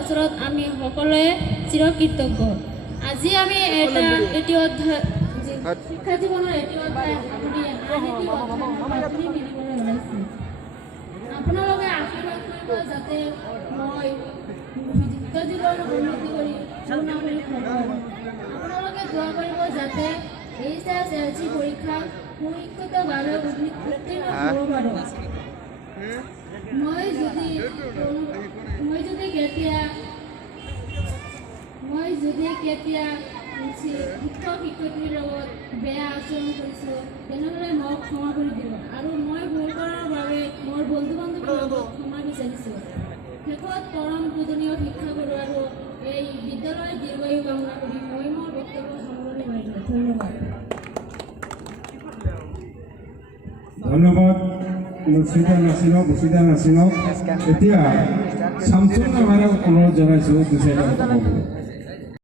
ওচৰত আমি সকলোৱে চিৰকৃতজ্ঞ। আজি আমি এটি অধ্যায় শিক্ষা জীৱনৰ এটি অধ্যায় আপুনি মিলিবলৈ ওলাইছে। আপোনালোকে আশীৰ্বাদ কৰিব যাতে মই শিক্ষা জীৱনৰ উন্নতি কৰি আপোনালোকে দোৱা কৰিব যাতে HSLC পৰীক্ষা সুৰক্ষিতভাৱে উত্তীৰ্ণ হ'ব পাৰোঁ। মই যদি কেতিয়া শিক্ষক শিক্ষয়িত্ৰীৰ লগত বেয়া আচৰণ কৰিছোঁ তেনেহ'লে মোক ক্ষমা কৰি দিব আৰু মই ভুল কৰাৰ বাবে মোৰ বন্ধু বান্ধৱীৰ লগত ক্ষমা বিচাৰিছোঁ। শেষত পৰম পূজনীয় শিক্ষাগুৰু আৰু এই বিদ্যালয়ৰ দীৰ্ঘায়ু কামনা কৰি মই মোৰ বক্তব্য সামৰণি মাৰিলোঁ। ধন্যবাদ মুৰ্ছিদা নাছিনক। এতিয়া শামছুল নামাৰক অনুৰোধ জনাইছোঁ দুই চাৰিটা কথা ক'বলৈ।